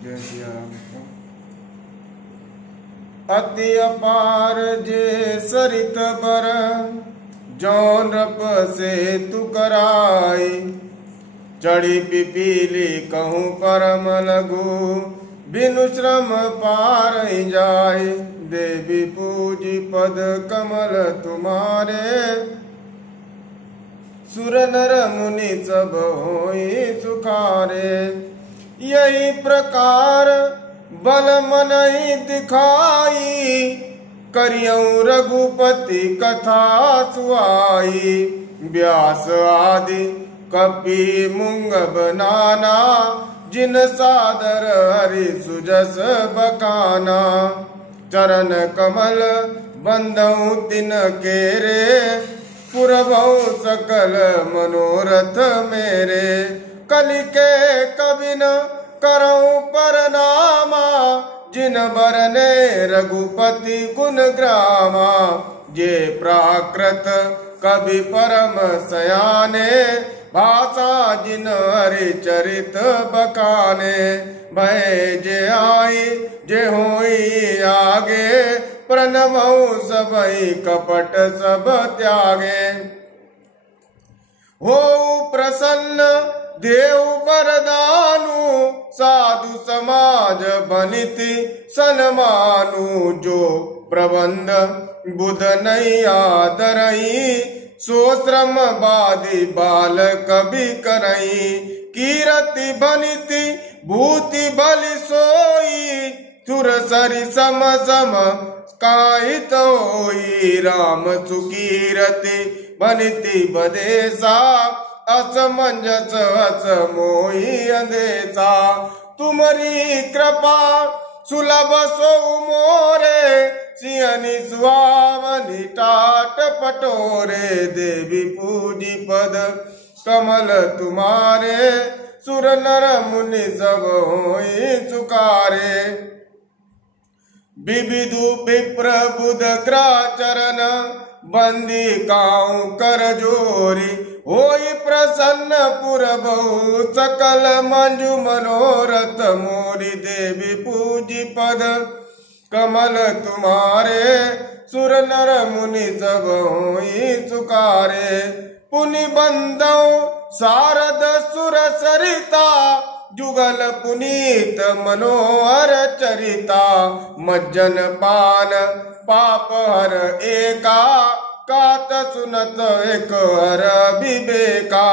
जय सिया राम। अति अपार जे सरित बर, जौन रप से तु कराई। चढ़ी पिपीली कहूँ परम लघु, बिनु श्रम पार जाय। देवी पूजी पद कमल तुम्हारे, सुर नर मुनि सब होई सुखारे। यही प्रकार बल मनहि दिखाई, करियऊ रघुपति कथा सुआई। व्यास आदि कपि मुंगब नाना, जिन सादर हरि सुजस बकाना। चरण कमल बंदऊ तिन केरे, पुरभऊ सकल मनोरथ मेरे। कलि के कबिन करऊं परनामा, जिन बरने रघुपति गुण ग्रामा। जे प्राकृत कवि परम सयाने, भाषा जिन हरि चरित बकाने। भय जे आई जे होई आगे, प्रणवऊ सबई कपट सब त्यागे। हो प्रसन्न देव वरदानु, साधु समाज बनिति सन्मानु। जो प्रबंध बुध नहीं आदरई, सो श्रम बादी बाल कभी करई। कीरति बनिति भूति बलि सोई, सुर सरि सम सम काहित होई। राम सुकीरति बनिति बदेसा, असमंजस अस मोहि अंदेसा। तुमरी कृपा सुलभ सो मोरे, सियनि सुहावनि टाट पटोरे। देवी पूजी पद कमल तुम्हारे, सुर नर मुनि सब होई सुखारे। विविधु विप्र बुध ग्राचरण, बंदी काऊ कर जोरी। होई प्रसन्न पुर बहु, सकल मंजु मनोरथ मोरी। देवी पूजी पद कमल तुम्हारे, सुर नर मुनि सब होई सुखारे। पुनि बंदऊ शारद सुर सरिता, जुगल पुनीत मनोहर चरिता। मज्जन पान पाप हर एका, कात सुनत एक हर विवेका।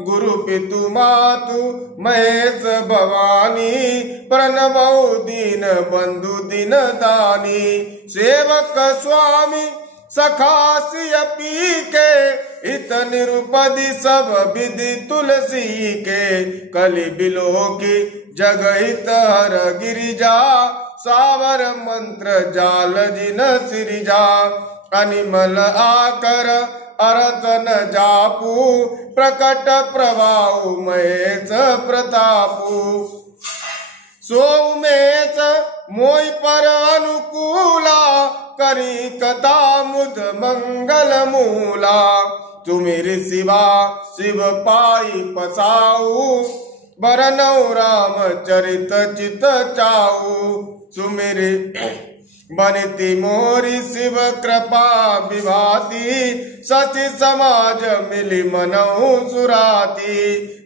गुरु पितु मातु महेश भवानी, प्रणवऊ दीन बंधु दिन दानी। सेवक स्वामी सखा सिय पी के, हित निरुपदि सब विधि तुलसी के। कलि बिलो की जग हित हर गिरिजा, सावर मंत्र जाल जिन सिरिजा। अनिमल आकर अरत न जापू, प्रकट प्रभाऊ महेश प्रतापू। सो उमेश मोहि पर अनुकूला, करी कथा मुद मंगल मूला। तुमिर शिवा शिव पाई पसाऊ, बरनऊ राम चरित चित चाऊ। सुमिर बनिति मोरी शिव कृपा विभाति, सति समाज मिली मनऊ सुराती।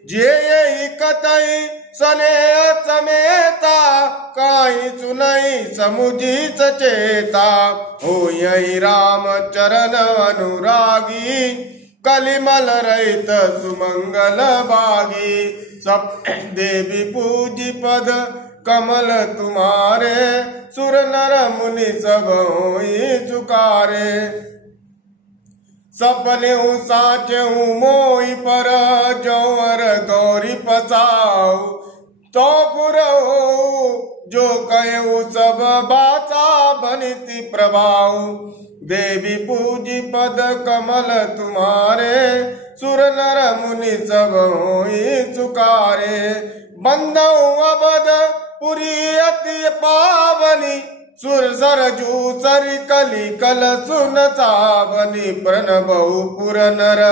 जे यही कतई स्नेह समेता, काई सुनई समुझी सचेता। हो यही राम चरण अनुरागी, कलिमल रहित सुमंगल बागी। सब देवी पूजी पद कमल तुम्हारे, सुर नर मुनि सब होई सुखारे। सपने हूँ साचे हूँ मोहि पर, जौवर गौरी पसाऊ। तो पुर हो जो कहे सब बाचा, बनिति प्रभाऊ। देवी पूजी पद कमल तुम्हारे, सुर नर मुनि सब होई सुखारे। बंदऊ अबद पुरी अति पावनी, सुर सरजू सरि कलि कल सुन सावनी। प्रणबहु पुर नर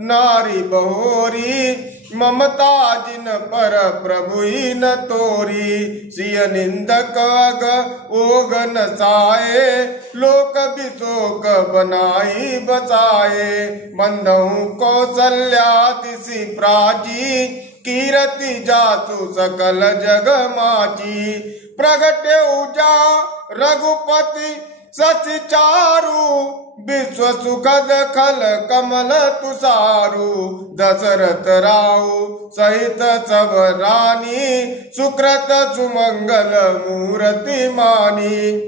नारी बहोरी, ममता जिन पर प्रभु ही न तोरी। सिय निंदक अग ओग न साए, लोक बिशोक बनाई बचाए। बंधु कौशल्या दिशि प्राची, कीरति जासु सकल जग माची। प्रगटे उजा रघुपति सचि चारु, विश्व सुखद खल कमल तुषारु। दशरथ राउ सहित सब रानी, सुकृत सुमंगल मूर्ति मानी।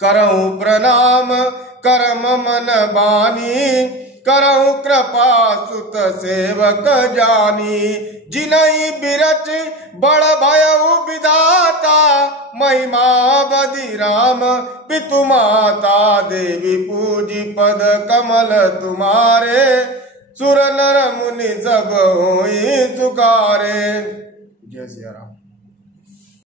करहु प्रणाम करम मन बानी, करहु कृपा सुत सेवक जानी। जिनहि बिरच बड़ भयउ विधाता, महिमा बदी राम पितु माता। देवी पूजी पद कमल तुम्हारे, सुर नर मुनि सब होई सुकारे। जय सिया राम।